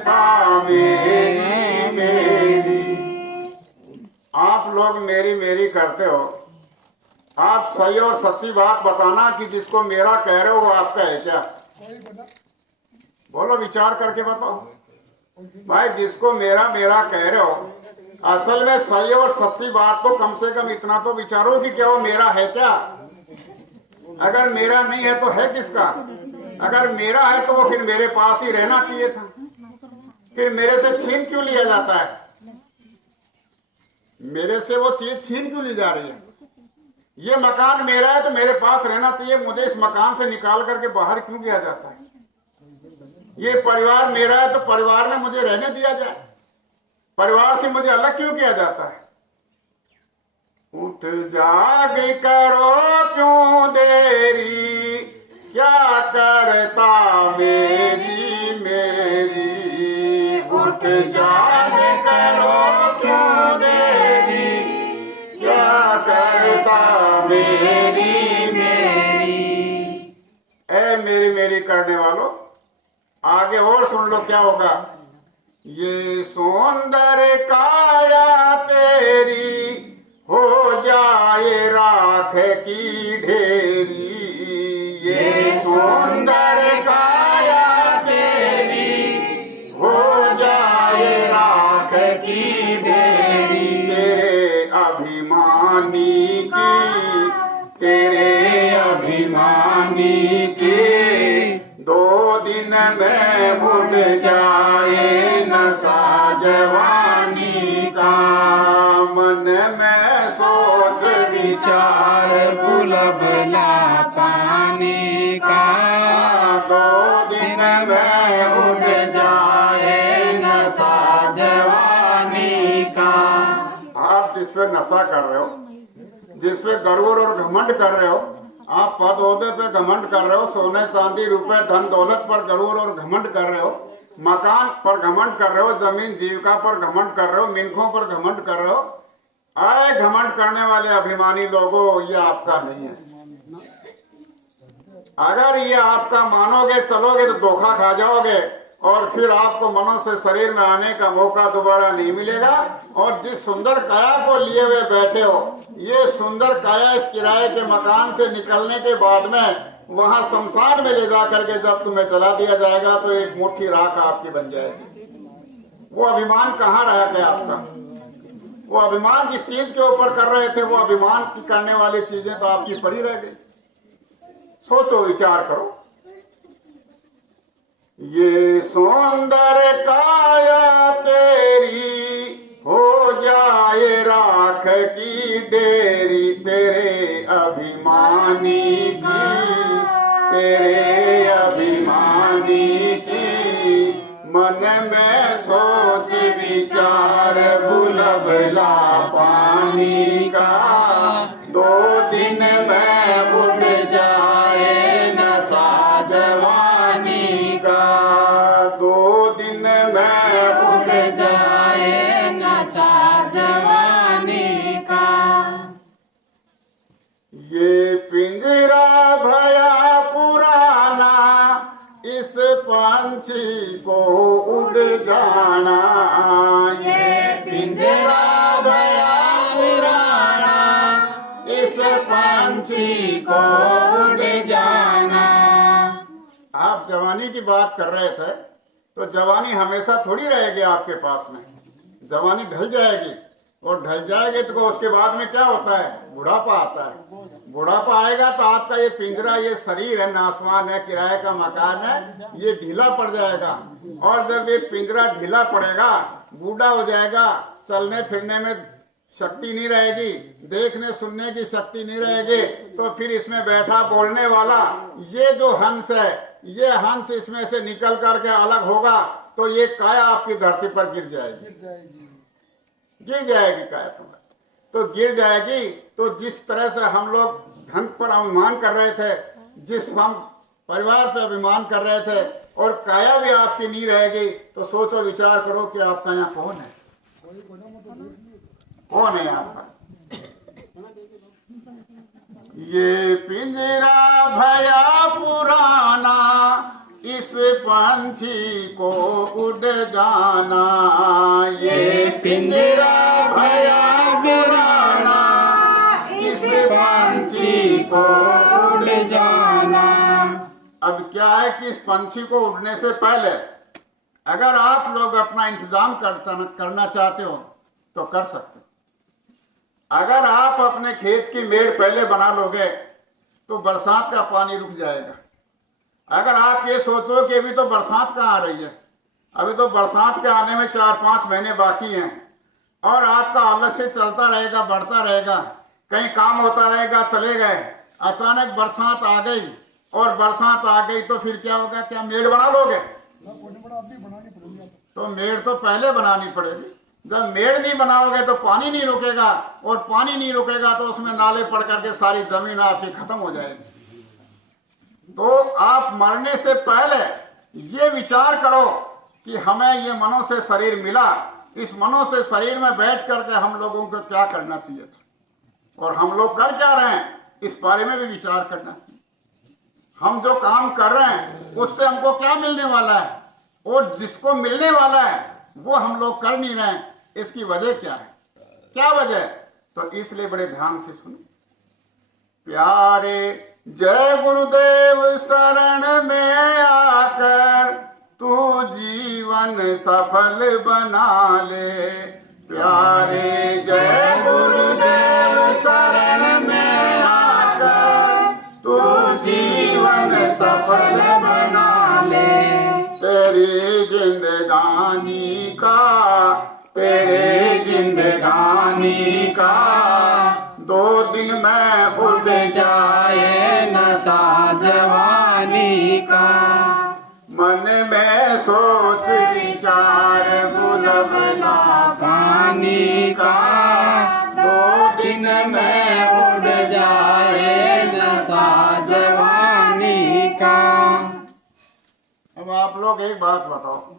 करता मेरी मेरी। आप लोग मेरी मेरी करते हो, आप सही और सच्ची बात बताना कि जिसको मेरा कह रहे हो वो आपका है क्या? बोलो, विचार करके बताओ भाई। जिसको मेरा मेरा कह रहे हो, असल में सही और सच्ची बात तो कम से कम इतना तो विचारो कि क्या वो मेरा है क्या? अगर मेरा नहीं है तो है किसका? अगर मेरा है तो वो फिर मेरे पास ही रहना चाहिए था, फिर मेरे से छीन क्यों लिया जाता है? मेरे से वो चीज छीन क्यों ली जा रही है? ये मकान मेरा है तो मेरे पास रहना चाहिए, मुझे इस मकान से निकाल करके बाहर क्यों किया जाता है? ये परिवार मेरा है तो परिवार में मुझे रहने दिया जाए, परिवार से मुझे अलग क्यों किया जाता है? उठ जाग करो क्यों देरी, क्या करता मेरी मेरी। उठ जाग करो क्यों देरी, क्या करता मेरी मेरी। ऐ मेरी मेरी करने वालों, आगे और सुन लो क्या होगा। ये सौंदर्य काया तेरी हो जाए राख की ढेरी। ये सौंदर्य काया तेरी हो जाए राख की ढेरी। तेरे अभिमानी की, तेरे अभिमानी की, दो दिन में उड़ जाए नशा जवानी का। मन में सोच विचार बुलबुला पानी का। दो दिन में उड़ जाए नशा जवानी का। आप जिस पे नशा कर रहे हो, जिस पे गर्व और घमंड कर रहे हो, आप पद ओहदे पे घमंड कर रहे हो, सोने चांदी रुपए धन दौलत पर गर्व और घमंड कर रहे हो, मकान पर घमंड कर रहे हो, जमीन जीविका पर घमंड कर रहे हो, मिनखों पर घमंड कर रहे हो। आए घमंड करने वाले अभिमानी लोगों, ये आपका नहीं है। अगर ये आपका मानोगे चलोगे तो धोखा खा जाओगे, और फिर आपको मनुष्य शरीर में आने का मौका दोबारा नहीं मिलेगा। और जिस सुंदर काया को लिए हुए बैठे हो, ये सुंदर काया इस किराए के मकान से निकलने के बाद में वहां शमशान में ले जा करके जब तुम्हें जला दिया जाएगा तो एक मुट्ठी राख आपकी बन जाएगी। वो अभिमान कहाँ रह गया आपका? वो अभिमान जिस चीज के ऊपर कर रहे थे, वो अभिमान की करने वाली चीजें तो आपकी पड़ी रह गई। सोचो, विचार करो। ये सौंदर्य काया तेरी हो जाए राख की डेरी। तेरे अभिमानी की, तेरे अभिमानी की, मन में सोच विचार बुलबुला पानी का। दो दिन में उड़ जाए नशा जवानी का। दो दिन में उड़ जाए नशा जवानी का। ये पिंजरा भया पुराना, इस पंछी को उड़ जाना। ये पिंजरा भया पुराना, इस पंछी को उड़ जाना। आप जवानी की बात कर रहे थे, तो जवानी हमेशा थोड़ी रहेगी आपके पास में। जवानी ढल जाएगी, और ढल जाएगी तो उसके बाद में क्या होता है? बुढ़ापा आता है। बुढ़ापा आएगा तो आपका ये पिंजरा, ये शरीर है, नासमान है, किराए का मकान है, ये ढीला पड़ जाएगा। और जब ये पिंजरा ढीला पड़ेगा, बूढ़ा हो जाएगा, चलने फिरने में शक्ति नहीं रहेगी, देखने सुनने की शक्ति नहीं रहेगी, तो फिर इसमें बैठा बोलने वाला ये जो हंस है, ये हंस इसमें से निकल करके अलग होगा तो ये काया आपकी धरती पर गिर जाएगी। गिर जाएगी काया तुम्हारी, तो गिर जाएगी। तो जिस तरह से हम लोग धन पर अभिमान कर रहे थे, जिस हम परिवार पर अभिमान कर रहे थे, और काया भी आपकी नहीं रहेगी, तो सोचो विचार करो कि आपका यहाँ कौन है? कौन है आपका? ये पिंजरा भया पुराना, इस पंछी को उड़ जाना, ये पिंजरा भया वीराना, इस पंछी को उड़ जाना। अब क्या है कि इस पंछी को उड़ने से पहले अगर आप लोग अपना इंतजाम करना चाहते हो तो कर सकते हो। अगर आप अपने खेत की मेड़ पहले बना लोगे तो बरसात का पानी रुक जाएगा। अगर आप ये सोचो कि अभी तो बरसात कहाँ आ रही है, अभी तो बरसात के आने में 4-5 महीने बाकी हैं, और आपका आलस्य चलता रहेगा, बढ़ता रहेगा, कहीं काम होता रहेगा, चले गए, अचानक बरसात आ गई, और बरसात आ गई तो फिर क्या होगा? क्या मेड़ बना लोगे? तो मेड़ तो पहले बनानी पड़ेगी। जब मेड़ नहीं बनाओगे तो पानी नहीं रुकेगा, और पानी नहीं रुकेगा तो उसमें नाले पड़ करके सारी जमीन आपकी खत्म हो जाएगी। तो आप मरने से पहले ये विचार करो कि हमें ये मनुष्य शरीर मिला, इस मनुष्य शरीर में बैठ करके हम लोगों को क्या करना चाहिए था, और हम लोग कर क्या रहे हैं, इस बारे में भी विचार करना चाहिए। हम जो काम कर रहे हैं उससे हमको क्या मिलने वाला है, और जिसको मिलने वाला है वो हम लोग कर नहीं रहे हैं। इसकी वजह क्या है? क्या वजह? तो इसलिए बड़े ध्यान से सुनो प्यारे। जय गुरुदेव शरण में आकर तू जीवन सफल बना ले, प्यारे। जय गुरुदेव शरण में आकर तू जीवन सफल बना ले। तेरी जिंदगानी का, तेरे जिंदगानी का 2 दिन में उड़ जाए नशा जवानी का। मन में सोच विचार गुलबला पानी का, 2 दिन में उड़ जाए नशा जवानी का। अब आप लोग एक बात बताओ,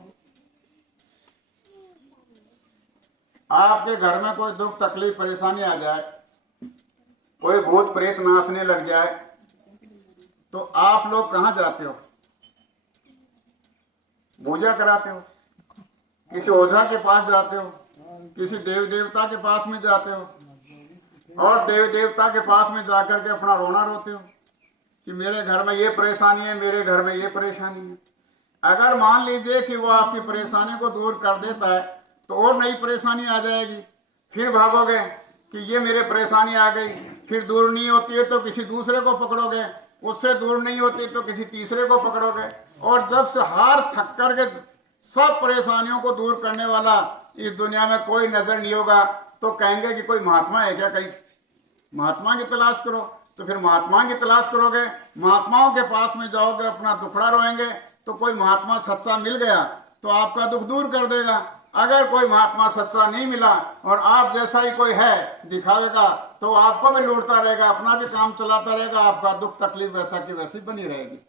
आपके घर में कोई दुख तकलीफ परेशानी आ जाए, कोई भूत प्रेत नाचने लग जाए, तो आप लोग कहाँ जाते हो? पूजा कराते हो, किसी ओझा के पास जाते हो, किसी देव देवता के पास में जाते हो, और देव देवता के पास में जाकर के अपना रोना रोते हो कि मेरे घर में ये परेशानी है, मेरे घर में ये परेशानी है। अगर मान लीजिए कि वो आपकी परेशानी को दूर कर देता है तो और नई परेशानी आ जाएगी, फिर भागोगे कि ये मेरे परेशानी आ गई, फिर दूर नहीं होती है तो किसी दूसरे को पकड़ोगे, उससे दूर नहीं होती तो किसी तीसरे को पकड़ोगे, और जब से हार थक कर के सब परेशानियों को दूर करने वाला इस दुनिया में कोई नजर नहीं होगा तो कहेंगे कि कोई महात्मा है क्या? कहीं महात्मा की तलाश करो। तो फिर महात्मा की तलाश करोगे, महात्माओं के पास में जाओगे, अपना दुखड़ा रोएंगे, तो कोई महात्मा सच्चा मिल गया तो आपका दुख दूर कर देगा। अगर कोई महात्मा सच्चा नहीं मिला और आप जैसा ही कोई है दिखावेगा तो आपको भी लूटता रहेगा, अपना भी काम चलाता रहेगा, आपका दुख तकलीफ वैसा की वैसी बनी रहेगी।